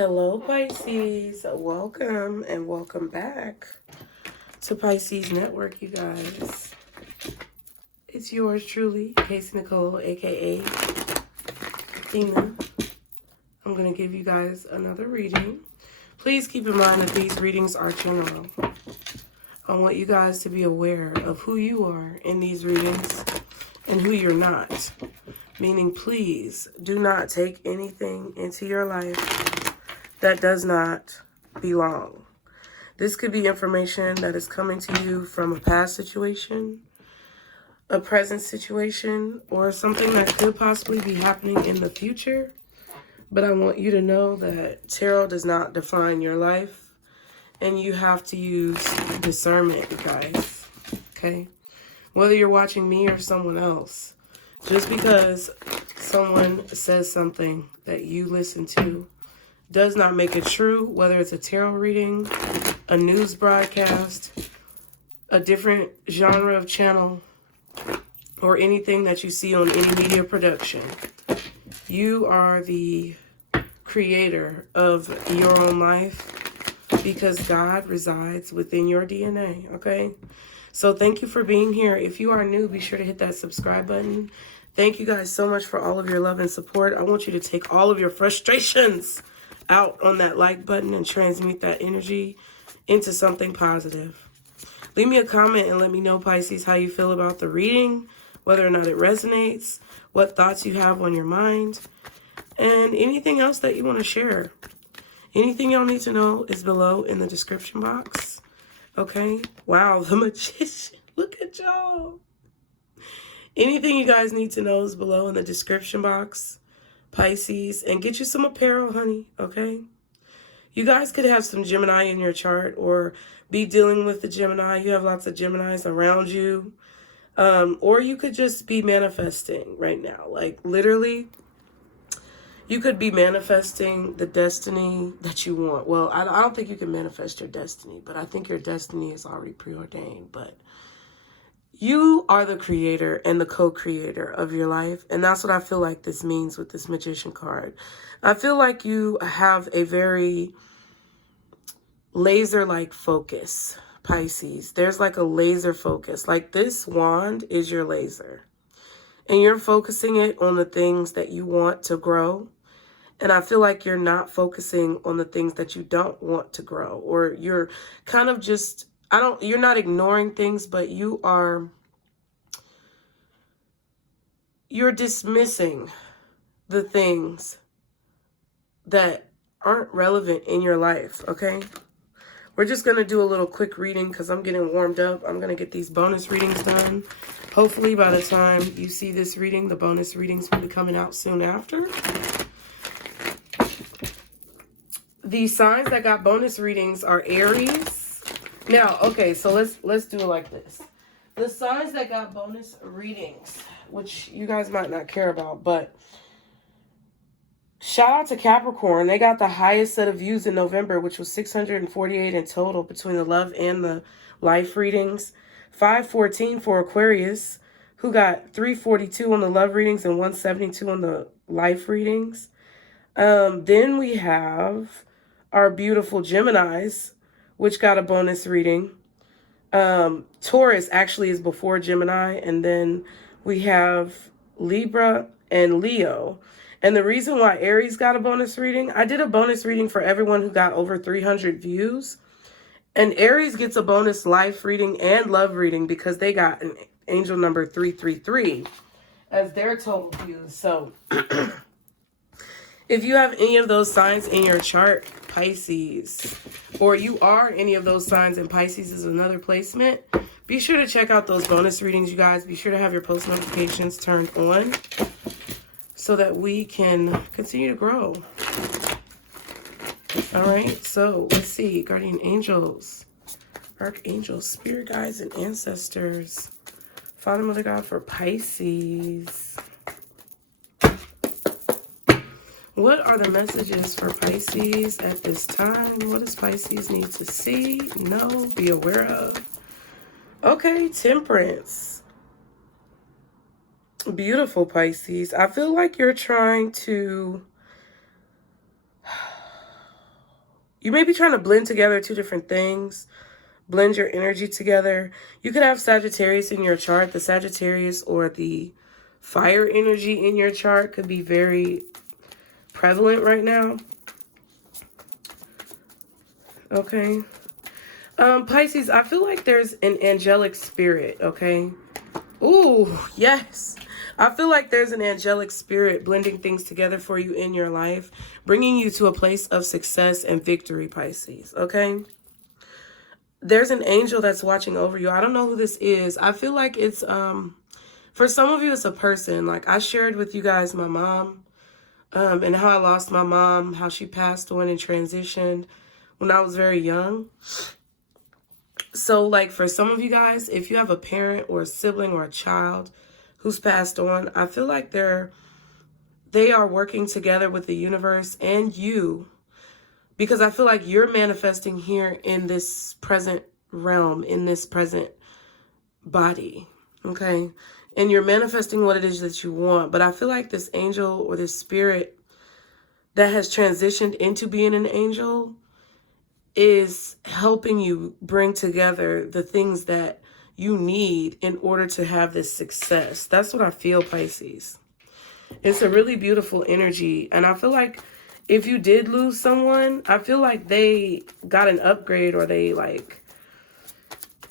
Hello, Pisces. Welcome and welcome back to Pisces Network, you guys. It's yours truly, Casey Nicole, aka Athena. I'm going to give you guys another reading. Please keep in mind that these readings are general. I want you guys to be aware of who you are in these readings and who you're not. Meaning, please do not take anything into your life that does not belong. This could be information that is coming to you from a past situation, a present situation, or something that could possibly be happening in the future. But I want you to know that tarot does not define your life, and you have to use discernment, you guys. Okay? Whether you're watching me or someone else, just because someone says something that you listen to does not make it true, whether it's a tarot reading, a news broadcast, a different genre of channel, or anything that you see on any media production. You are the creator of your own life because God resides within your DNA, okay? So thank you for being here. If you are new, be sure to hit that subscribe button. Thank you guys so much for all of your love and support. I want you to take all of your frustrations out on that like button and transmute that energy into something positive. Leave me a comment and let me know, Pisces, how you feel about the reading, whether or not it resonates, what thoughts you have on your mind, and anything else that you want to share. Anything y'all need to know is below in the description box. Okay? Wow, the magician. Look at y'all. Anything you guys need to know is below in the description box, Pisces. And get you some apparel, honey, okay? You guys could have some Gemini in your chart or be dealing with the Gemini. You have lots of Geminis around you. Or you could just be manifesting right now. Like, literally, you could be manifesting the destiny that you want. Well, I don't think you can manifest your destiny, but I think your destiny is already preordained. But you are the creator and the co-creator of your life. And that's what I feel like this means with this Magician card. I feel like you have a very laser-like focus, Pisces. There's like a laser focus. Like this wand is your laser. And you're focusing it on the things that you want to grow. And I feel like you're not focusing on the things that you don't want to grow. Or you're kind of just, you're not ignoring things, but you're dismissing the things that aren't relevant in your life, okay? We're just going to do a little quick reading because I'm getting warmed up. I'm going to get these bonus readings done. Hopefully by the time you see this reading, the bonus readings will be coming out soon after. The signs that got bonus readings are Aries. Now, okay, so let's do it like this. The signs that got bonus readings, which you guys might not care about, but shout out to Capricorn. They got the highest set of views in November, which was 648 in total between the love and the life readings. 514 for Aquarius, who got 342 on the love readings and 172 on the life readings. Then we have our beautiful Geminis, which got a bonus reading. Taurus actually is before Gemini, and then we have Libra and Leo. And the reason why Aries got a bonus reading, I did a bonus reading for everyone who got over 300 views. And Aries gets a bonus life reading and love reading because they got an angel number 333 as their total views. So if you have any of those signs in your chart, Pisces, or you are any of those signs and Pisces is another placement, be sure to check out those bonus readings, you guys. Be sure to have your post notifications turned on so that we can continue to grow. All right, so let's see. Guardian angels, archangels, spirit guides, and ancestors. Father, Mother, God for Pisces. What are the messages for Pisces at this time? What does Pisces need to see, know, be aware of? Okay, Temperance. Beautiful, Pisces. I feel like you're trying to You may be trying to blend together two different things, blend your energy together. You could have Sagittarius in your chart. The Sagittarius or the fire energy in your chart could be very prevalent right now. Okay. Pisces, I feel like there's an angelic spirit, okay? Ooh, yes. I feel like there's an angelic spirit blending things together for you in your life, bringing you to a place of success and victory, Pisces, okay? There's an angel that's watching over you. I don't know who this is. I feel like it's, for some of you, it's a person. Like, I shared with you guys my mom, and how I lost my mom, how she passed on and transitioned when I was very young. So, like, for some of you guys, if you have a parent or a sibling or a child who's passed on, I feel like they are working together with the universe and you, because I feel like you're manifesting here in this present realm, in this present body, okay? And you're manifesting what it is that you want. But I feel like this angel or this spirit that has transitioned into being an angel is helping you bring together the things that you need in order to have this success. That's what I feel, Pisces. It's a really beautiful energy. And I feel like if you did lose someone, I feel like they got an upgrade, or they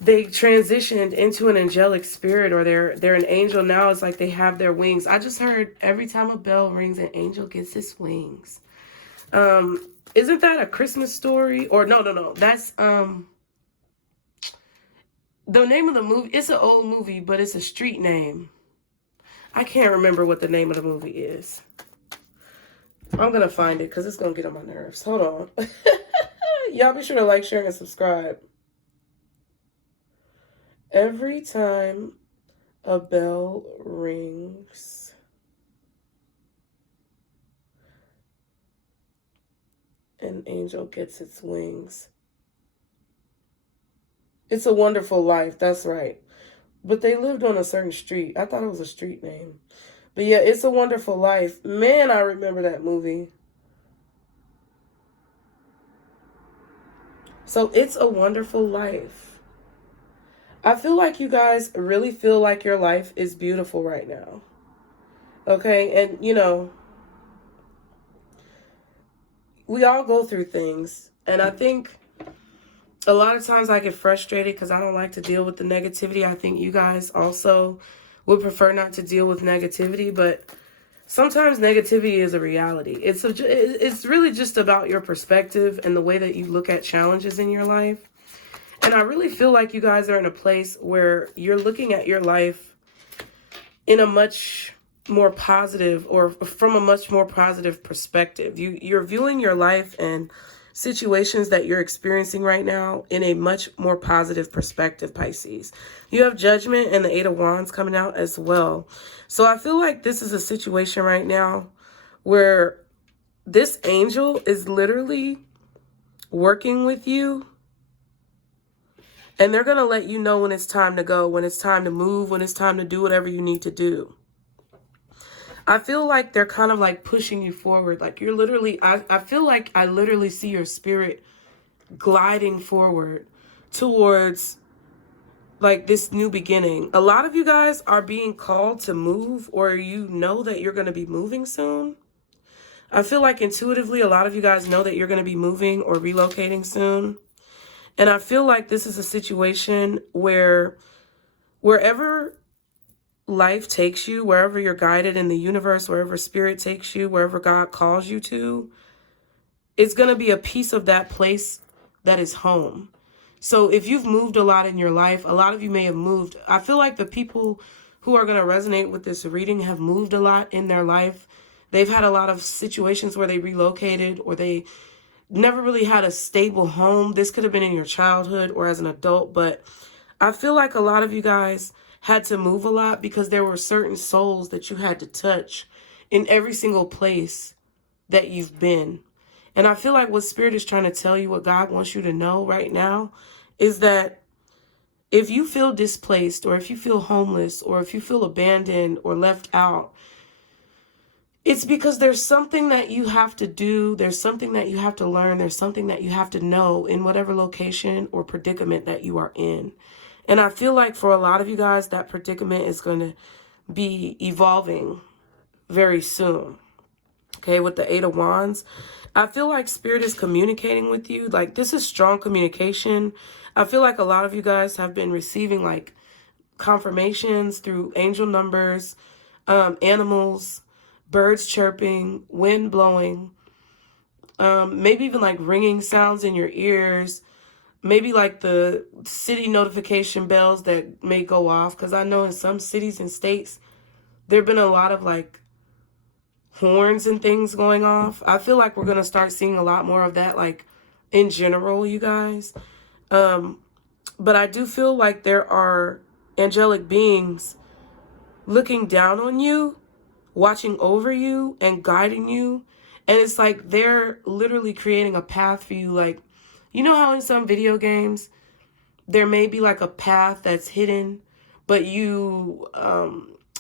transitioned into an angelic spirit, or they're an angel now. It's like they have their wings. I just heard every time a bell rings, an angel gets its wings. Isn't that a Christmas story? Or no. That's the name of the movie. It's an old movie, but it's a street name. I can't remember what the name of the movie is. I'm going to find it because it's going to get on my nerves. Hold on. Y'all be sure to like, share, and subscribe. Every time a bell rings, an angel gets its wings. It's a Wonderful Life. That's right. But they lived on a certain street. I thought it was a street name. But yeah, It's a Wonderful Life. Man, I remember that movie. So It's a Wonderful Life. I feel like you guys really feel like your life is beautiful right now. Okay? And, you know, we all go through things. And I think a lot of times I get frustrated because I don't like to deal with the negativity. I think you guys also would prefer not to deal with negativity, but sometimes negativity is a reality. It's really just about your perspective and the way that you look at challenges in your life. And I really feel like you guys are in a place where you're looking at your life in a much more positive, or from a much more positive perspective. You're viewing your life and situations that you're experiencing right now in a much more positive perspective, Pisces. You have Judgment and the Eight of Wands coming out as well. So I feel like this is a situation right now where this angel is literally working with you, and they're going to let you know when it's time to go, when it's time to move, when it's time to do whatever you need to do. I feel like they're kind of like pushing you forward. Like you're literally, I feel like I literally see your spirit gliding forward towards like this new beginning. A lot of you guys are being called to move, or you know that you're going to be moving soon. I feel like intuitively, a lot of you guys know that you're going to be moving or relocating soon. And I feel like this is a situation where wherever life takes you, wherever you're guided in the universe, wherever spirit takes you, wherever God calls you to, it's going to be a piece of that place that is home. So if you've moved a lot in your life, a lot of you may have moved. I feel like the people who are going to resonate with this reading have moved a lot in their life. They've had a lot of situations where they relocated, or they never really had a stable home. This could have been in your childhood or as an adult, but I feel like a lot of you guys had to move a lot because there were certain souls that you had to touch in every single place that you've been. And I feel like what Spirit is trying to tell you, what God wants you to know right now, is that if you feel displaced, or if you feel homeless, or if you feel abandoned or left out, It's because there's something that you have to do. There's something that you have to learn. There's something that you have to know in whatever location or predicament that you are in. And I feel like for a lot of you guys, that predicament is going to be evolving very soon. Okay, with the Eight of Wands, I feel like Spirit is communicating with you. Like, this is strong communication. I feel like a lot of you guys have been receiving like confirmations through angel numbers, animals, birds chirping, wind blowing, maybe even like ringing sounds in your ears, maybe like the city notification bells that may go off. Because I know in some cities and states, there have been a lot of like horns and things going off. I feel like we're going to start seeing a lot more of that, like in general, you guys. But I do feel like there are angelic beings looking down on you, watching over you and guiding you. And it's like they're literally creating a path for you. Like, you know how in some video games, there may be like a path that's hidden, but you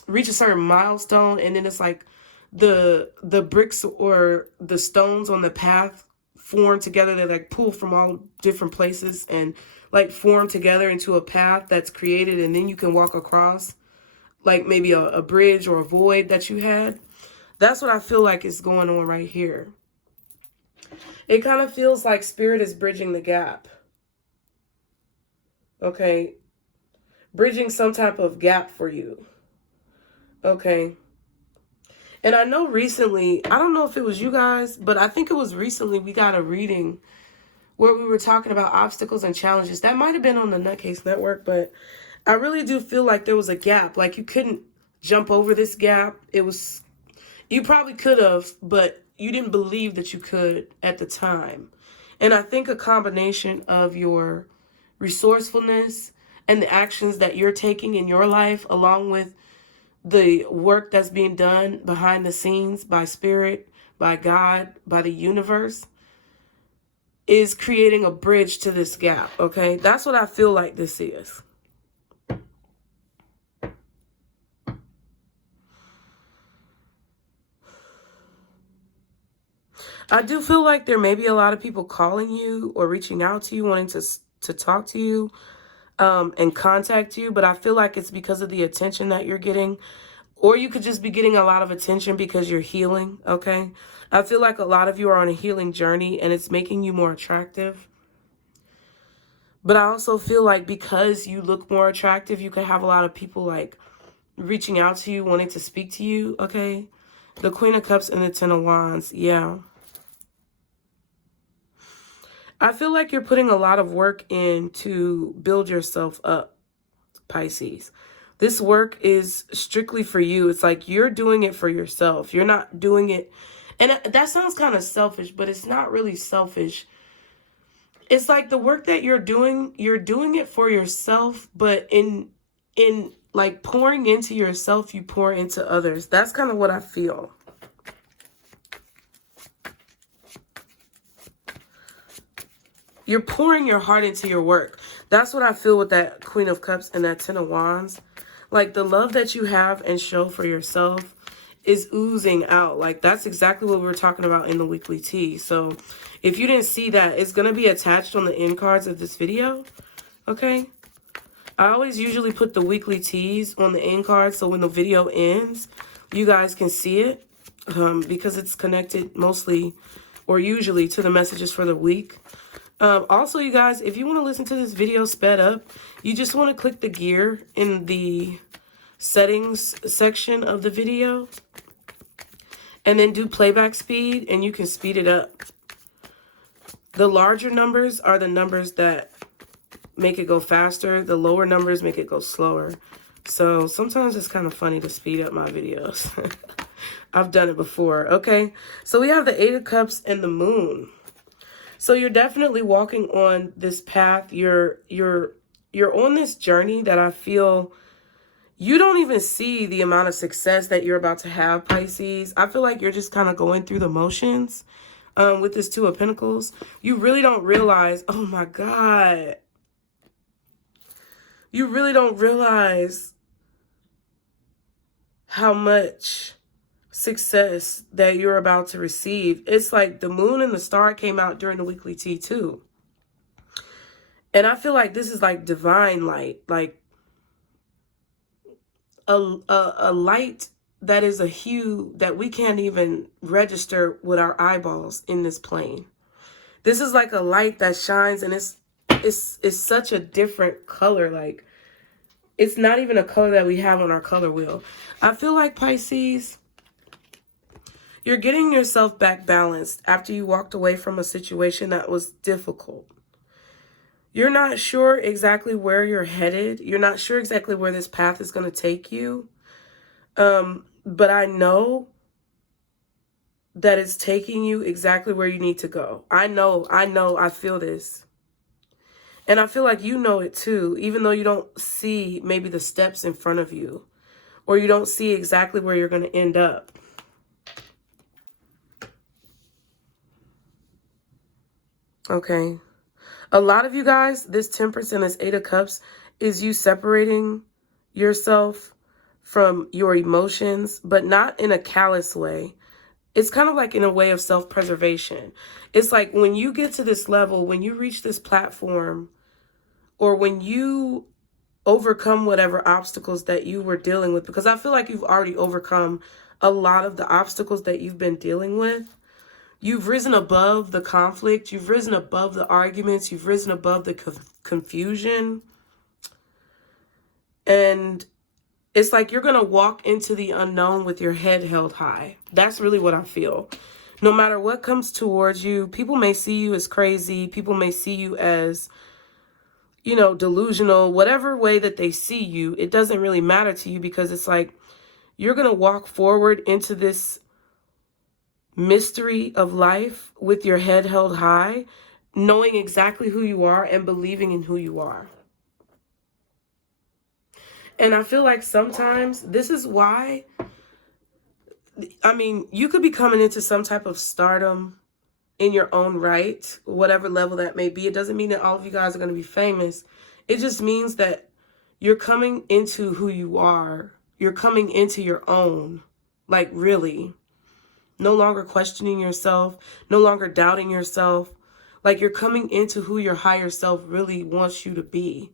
reach a certain milestone, and then it's like the bricks or the stones on the path form together. They like pull from all different places and like form together into a path that's created, and then you can walk across like maybe a bridge or a void that you had. That's what I feel like is going on right here. It kind of feels like Spirit is bridging the gap. Okay. Bridging some type of gap for you. Okay. And I know recently, I don't know if it was you guys, but I think it was recently we got a reading where we were talking about obstacles and challenges. That might have been on the Nutcase Network, but I really do feel like there was a gap. Like you couldn't jump over this gap. It was, you probably could have, but you didn't believe that you could at the time. And I think a combination of your resourcefulness and the actions that you're taking in your life, along with the work that's being done behind the scenes by Spirit, by God, by the universe, is creating a bridge to this gap, okay? That's what I feel like this is. I do feel like there may be a lot of people calling you or reaching out to you, wanting to talk to you and contact you, but I feel like it's because of the attention that you're getting. Or you could just be getting a lot of attention because you're healing, okay? I feel like a lot of you are on a healing journey and it's making you more attractive. But I also feel like because you look more attractive, you could have a lot of people like reaching out to you, wanting to speak to you, okay? The Queen of Cups and the Ten of Wands, yeah. I feel like you're putting a lot of work in to build yourself up, Pisces. This work is strictly for you. It's like you're doing it for yourself. You're not doing it. And that sounds kind of selfish, but it's not really selfish. It's like the work that you're doing it for yourself, but in like pouring into yourself, you pour into others. That's kind of what I feel. You're pouring your heart into your work. That's what I feel with that Queen of Cups and that Ten of Wands. Like the love that you have and show for yourself is oozing out. Like that's exactly what we were talking about in the weekly tea. So if you didn't see that, it's going to be attached on the end cards of this video. Okay. I always usually put the weekly teas on the end cards. So when the video ends, you guys can see it because it's connected mostly or usually to the messages for the week. Also, you guys, if you want to listen to this video sped up, you just want to click the gear in the settings section of the video and then do playback speed and you can speed it up. The larger numbers are the numbers that make it go faster. The lower numbers make it go slower. So sometimes it's kind of funny to speed up my videos. I've done it before. Okay, so we have the Eight of Cups and the Moon. So you're definitely walking on this path. You're on this journey that I feel you don't even see the amount of success that you're about to have, Pisces. I feel like you're just kind of going through the motions with this Two of Pentacles. You really don't realize, oh my God. You really don't realize how much success that you're about to receive. It's like the moon and the star came out during the weekly tea too. And I feel like this is like divine light, like a light that is a hue that we can't even register with our eyeballs in this plane. This is like a light that shines, and it's such a different color. Like, it's not even a color that we have on our color wheel. I feel like, Pisces, you're getting yourself back balanced after you walked away from a situation that was difficult. You're not sure exactly where you're headed. You're not sure exactly where this path is going to take you. But I know that it's taking you exactly where you need to go. I know, I feel this. And I feel like you know it too, even though you don't see maybe the steps in front of you, or you don't see exactly where you're going to end up. Okay. A lot of you guys, this Temperance and this Eight of Cups is you separating yourself from your emotions, but not in a callous way. It's kind of like in a way of self-preservation. It's like when you get to this level, when you reach this platform, or when you overcome whatever obstacles that you were dealing with, because I feel like you've already overcome a lot of the obstacles that you've been dealing with. You've risen above the conflict. You've risen above the arguments. You've risen above the confusion. And it's like you're going to walk into the unknown with your head held high. That's really what I feel. No matter what comes towards you, people may see you as crazy. People may see you as, you know, delusional. Whatever way that they see you, it doesn't really matter to you, because it's like you're going to walk forward into this mystery of life with your head held high, knowing exactly who you are and believing in who you are. And I feel like sometimes this is why, I mean, you could be coming into some type of stardom in your own right, whatever level that may be. It doesn't mean that all of you guys are going to be famous. It just means that you're coming into who you are. You're coming into your own, like really. No longer questioning yourself, no longer doubting yourself. Like you're coming into who your higher self really wants you to be.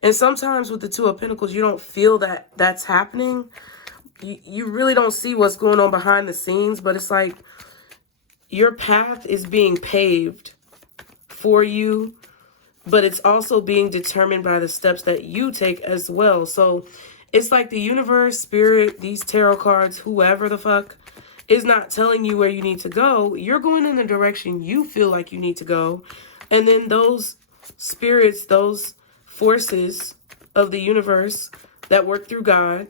And sometimes with the Two of Pentacles, you don't feel that that's happening. You really don't see what's going on behind the scenes, but it's like your path is being paved for you, but it's also being determined by the steps that you take as well. So it's like the universe, spirit, these tarot cards, whoever the fuck, is not telling you where you need to go. You're going in the direction you feel like you need to go. And then those spirits, those forces of the universe that work through God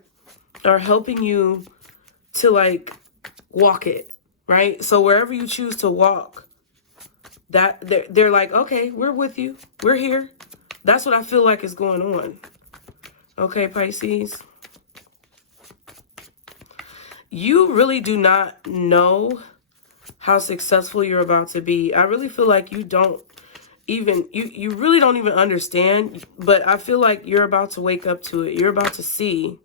are helping you to like walk it, right? So wherever you choose to walk, that they're like, okay, we're with you. We're here. That's what I feel like is going on. Okay, Pisces. You really do not know how successful you're about to be. I really feel like you don't even, you really don't even understand, but I feel like you're about to wake up to it. You're about to see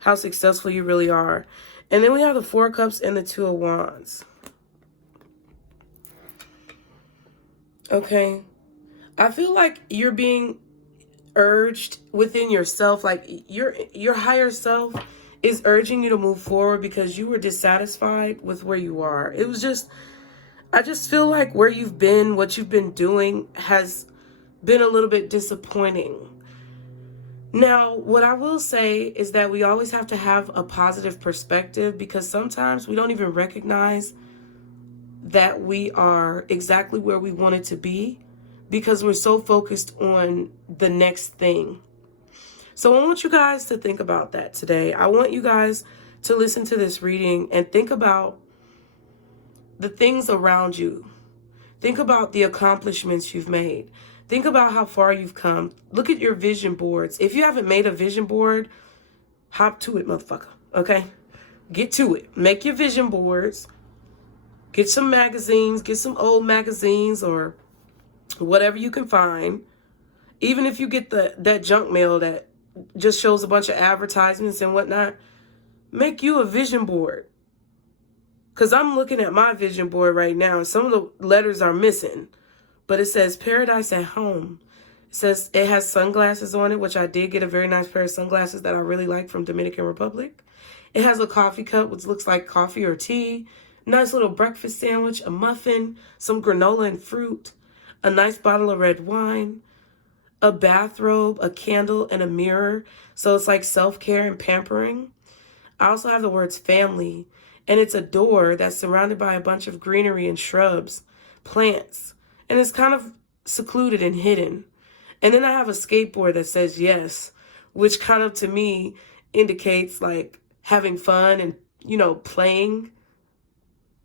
how successful you really are. And then we have the Four of Cups and the Two of Wands. Okay. I feel like you're being urged within yourself, like your higher self is urging you to move forward because you were dissatisfied with where you are. It was just, I just feel like where you've been, what you've been doing has been a little bit disappointing. Now, what I will say is that we always have to have a positive perspective, because sometimes we don't even recognize that we are exactly where we wanted to be because we're so focused on the next thing. So I want you guys to think about that today. I want you guys to listen to this reading and think about the things around you. Think about the accomplishments you've made. Think about how far you've come. Look at your vision boards. If you haven't made a vision board, hop to it, motherfucker. Okay? Get to it. Make your vision boards. Get some magazines. Get some old magazines or whatever you can find. Even if you get that junk mail that just shows a bunch of advertisements and whatnot, make you a vision board. Because I'm looking at my vision board right now. Some of the letters are missing. But it says paradise at home. It says it has sunglasses on it, which I did get a very nice pair of sunglasses that I really like from Dominican Republic. It has a coffee cup, which looks like coffee or tea. Nice little breakfast sandwich, a muffin, some granola and fruit, a nice bottle of red wine, a bathrobe, a candle, and a mirror. So it's like self-care and pampering. I also have the words family, and it's a door that's surrounded by a bunch of greenery and shrubs, plants, and it's kind of secluded and hidden. And then I have a skateboard that says yes, which kind of to me indicates like having fun and, playing,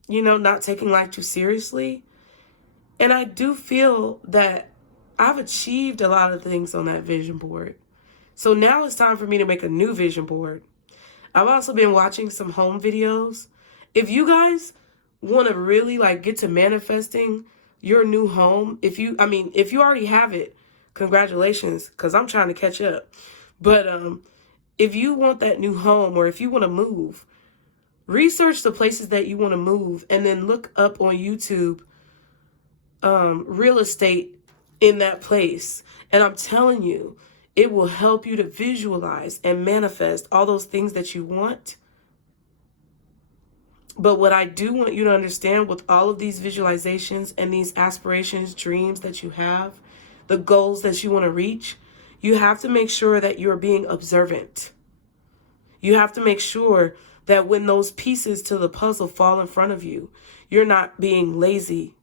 not taking life too seriously. And I do feel that I've achieved a lot of things on that vision board. So now it's time for me to make a new vision board. I've also been watching some home videos. If you guys want to really get to manifesting your new home, if you already have it, congratulations, because I'm trying to catch up. But if you want that new home, or if you want to move, research the places that you want to move, and then look up on YouTube real estate in that place. And I'm telling you, it will help you to visualize and manifest all those things that you want. But what I do want you to understand with all of these visualizations and these aspirations, dreams that you have, the goals that you want to reach, you have to make sure that you're being observant. You have to make sure that when those pieces to the puzzle fall in front of you, you're not being lazy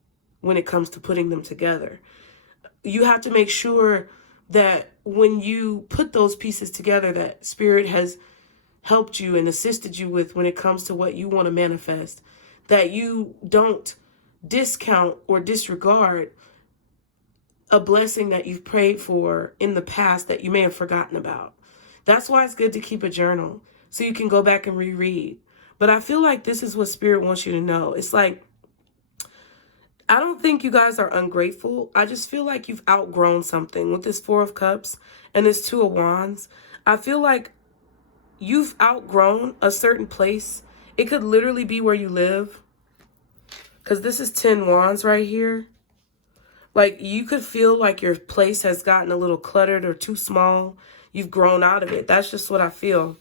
when it comes to putting them together. You have to make sure that when you put those pieces together, that Spirit has helped you and assisted you with when it comes to what you want to manifest, that you don't discount or disregard a blessing that you've prayed for in the past that you may have forgotten about. That's why it's good to keep a journal so you can go back and reread. But I feel like this is what Spirit wants you to know. It's like, I don't think you guys are ungrateful. I just feel like you've outgrown something. With this Four of Cups and this Two of Wands, I feel like you've outgrown a certain place. It could literally be where you live, because this is 10 Wands right here. Like, you could feel like your place has gotten a little cluttered or too small. You've grown out of it. That's just what I feel.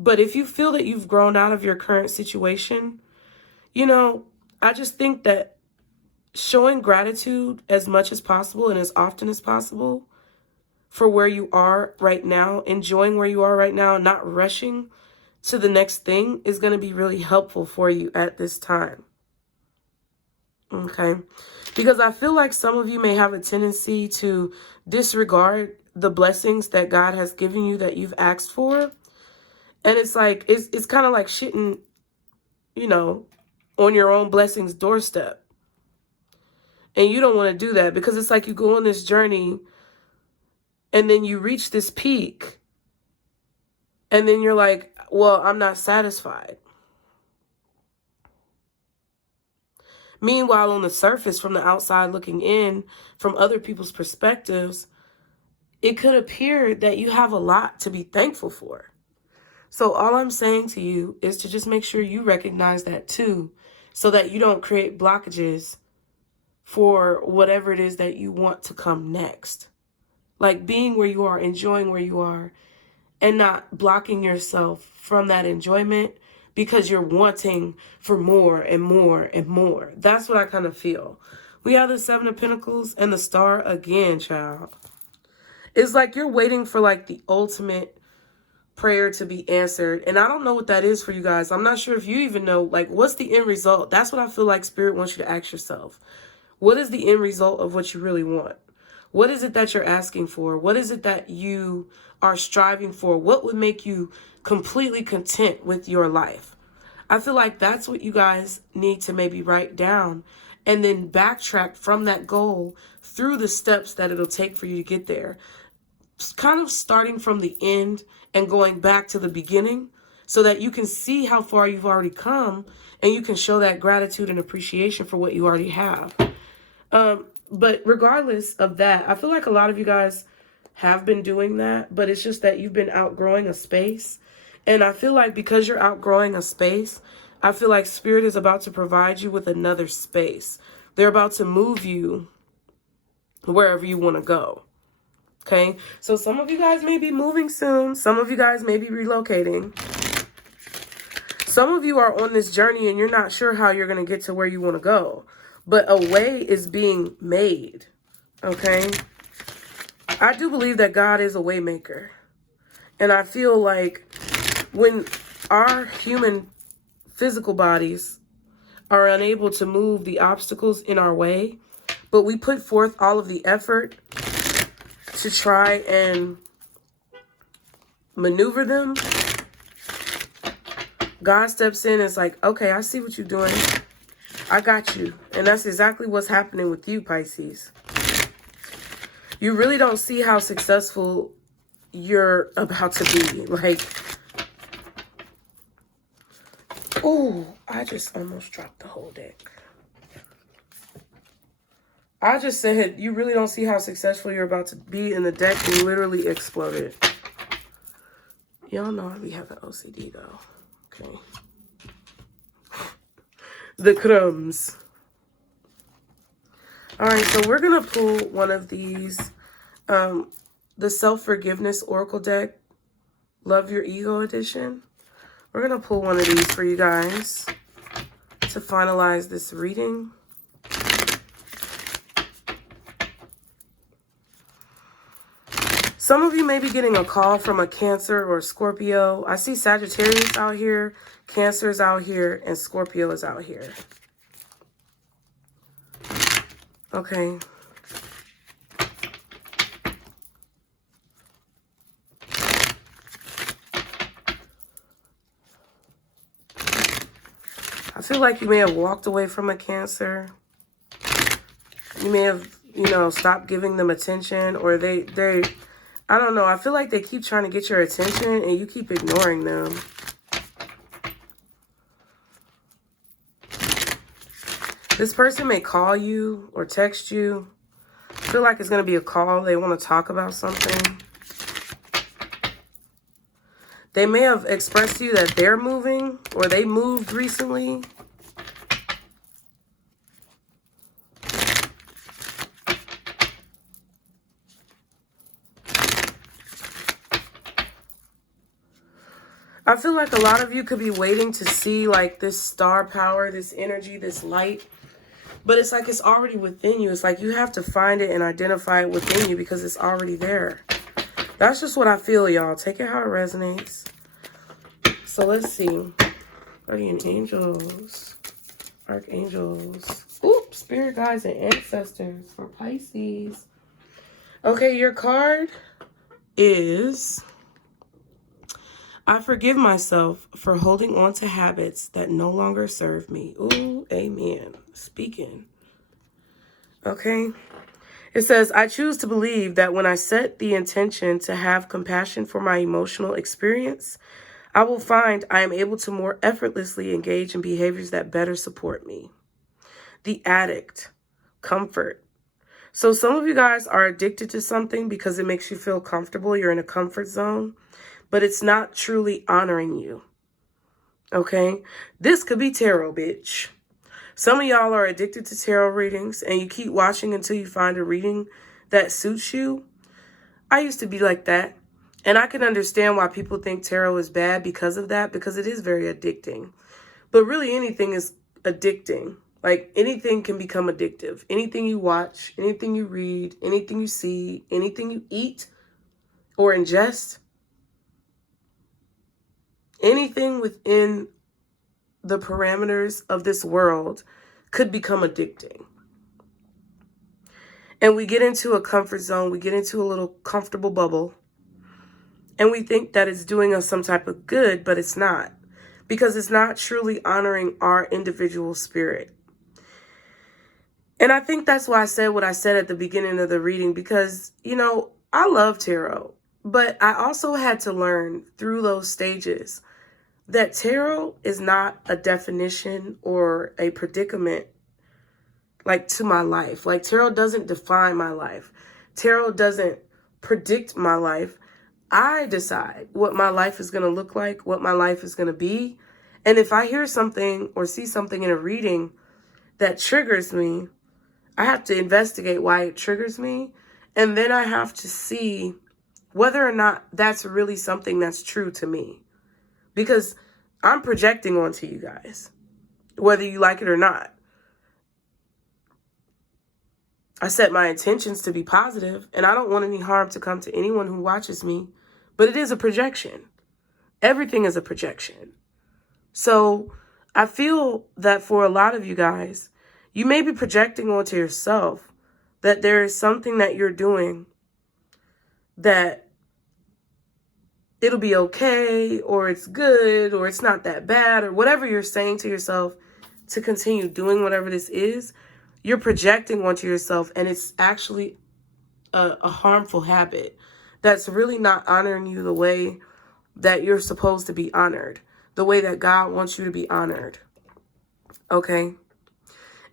But if you feel that you've grown out of your current situation, I just think that showing gratitude as much as possible and as often as possible for where you are right now, enjoying where you are right now, not rushing to the next thing, is going to be really helpful for you at this time. Okay? Because I feel like some of you may have a tendency to disregard the blessings that God has given you that you've asked for. And it's like, it's kind of like shitting, on your own blessings doorstep. And you don't want to do that, because it's like you go on this journey and then you reach this peak and then you're like, well, I'm not satisfied. Meanwhile, on the surface, from the outside looking in, from other people's perspectives, it could appear that you have a lot to be thankful for. So all I'm saying to you is to just make sure you recognize that too, so that you don't create blockages for whatever it is that you want to come next. Like being where you are, enjoying where you are, and not blocking yourself from that enjoyment because you're wanting for more and more and more. That's what I kind of feel. We have the Seven of Pentacles and the Star again, child. It's like you're waiting for the ultimate prayer to be answered. And I don't know what that is for you guys. I'm not sure if you even know, what's the end result? That's what I feel like Spirit wants you to ask yourself. What is the end result of what you really want? What is it that you're asking for? What is it that you are striving for? What would make you completely content with your life? I feel like that's what you guys need to maybe write down, and then backtrack from that goal through the steps that it'll take for you to get there. Kind of starting from the end and going back to the beginning, so that you can see how far you've already come and you can show that gratitude and appreciation for what you already have. But regardless of that, I feel like a lot of you guys have been doing that, but it's just that you've been outgrowing a space. And I feel like because you're outgrowing a space, I feel like Spirit is about to provide you with another space. They're about to move you wherever you want to go. Okay? So some of you guys may be moving soon. Some of you guys may be relocating. Some of you are on this journey and you're not sure how you're going to get to where you want to go. But a way is being made. Okay? I do believe that God is a way maker. And I feel like when our human physical bodies are unable to move the obstacles in our way, but we put forth all of the effort to try and maneuver them, God steps in and is like, okay, I see what you're doing. I got you. And that's exactly what's happening with you, Pisces. You really don't see how successful you're about to be. Like, oh, I just almost dropped the whole deck. I just said, you really don't see how successful you're about to be, and the deck literally exploded. Y'all know I be having OCD, though. Okay. The crumbs. All right, so we're going to pull one of these. The Self-Forgiveness Oracle deck, Love Your Ego edition. We're going to pull one of these for you guys to finalize this reading. Some of you may be getting a call from a Cancer or Scorpio. I see Sagittarius out here, Cancer is out here, and Scorpio is out here. Okay. I feel like you may have walked away from a Cancer. You may have, stopped giving them attention, or they I don't know. I feel like they keep trying to get your attention and you keep ignoring them. This person may call you or text you. I feel like it's going to be a call. They want to talk about something. They may have expressed to you that they're moving or they moved recently. I feel like a lot of you could be waiting to see like this star power, this energy, this light. But it's like it's already within you. It's like you have to find it and identify it within you because it's already there. That's just what I feel, y'all. Take it how it resonates. So let's see. Guardian angels, archangels. Oops, spirit guides and ancestors for Pisces. Okay, your card is... I forgive myself for holding on to habits that no longer serve me. Ooh, amen. Speaking. Okay. It says, I choose to believe that when I set the intention to have compassion for my emotional experience, I will find I am able to more effortlessly engage in behaviors that better support me. The addict. Comfort. So some of you guys are addicted to something because it makes you feel comfortable. You're in a comfort zone. But it's not truly honoring you. Okay? This could be tarot, bitch. Some of y'all are addicted to tarot readings and you keep watching until you find a reading that suits you. I used to be like that. And I can understand why people think tarot is bad because of that, because it is very addicting. But really anything is addicting. Like anything can become addictive. Anything you watch, anything you read, anything you see, anything you eat or ingest. Anything within the parameters of this world could become addicting. And we get into a comfort zone. We get into a little comfortable bubble. And we think that it's doing us some type of good, but it's not. Because it's not truly honoring our individual spirit. And I think that's why I said what I said at the beginning of the reading. Because, I love tarot. But I also had to learn through those stages that tarot is not a definition or a predicament like to my life. Like tarot doesn't define my life. Tarot doesn't predict my life. I decide what my life is going to look like, what my life is going to be. And if I hear something or see something in a reading that triggers me, I have to investigate why it triggers me. And then I have to see whether or not that's really something that's true to me. Because I'm projecting onto you guys, whether you like it or not. I set my intentions to be positive, and I don't want any harm to come to anyone who watches me. But it is a projection. Everything is a projection. So I feel that for a lot of you guys, you may be projecting onto yourself that there is something that you're doing that it'll be okay, or it's good, or it's not that bad, or whatever you're saying to yourself to continue doing whatever this is, you're projecting onto yourself, and it's actually a harmful habit that's really not honoring you the way that you're supposed to be honored, the way that God wants you to be honored. Okay?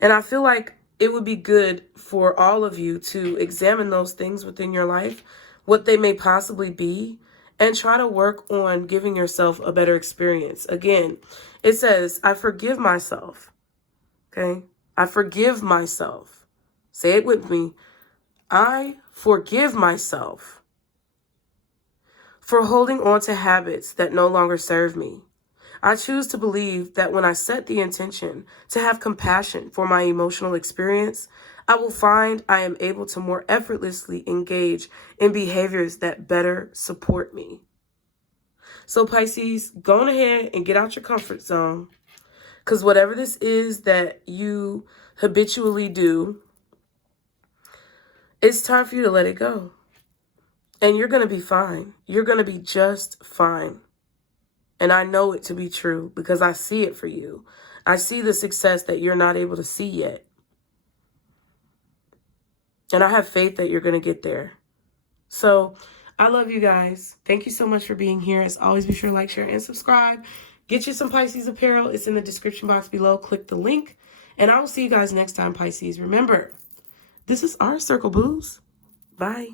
And I feel like it would be good for all of you to examine those things within your life, what they may possibly be, and try to work on giving yourself a better experience. Again, it says, I forgive myself. Okay? I forgive myself. Say it with me. I forgive myself for holding on to habits that no longer serve me. I choose to believe that when I set the intention to have compassion for my emotional experience, I will find I am able to more effortlessly engage in behaviors that better support me. So Pisces, go on ahead and get out your comfort zone, because whatever this is that you habitually do, it's time for you to let it go. And you're going to be fine. You're going to be just fine. And I know it to be true because I see it for you. I see the success that you're not able to see yet. And I have faith that you're going to get there. So I love you guys. Thank you so much for being here. As always, be sure to like, share, and subscribe. Get you some Pisces apparel. It's in the description box below. Click the link. And I will see you guys next time, Pisces. Remember, this is our circle, booze. Bye.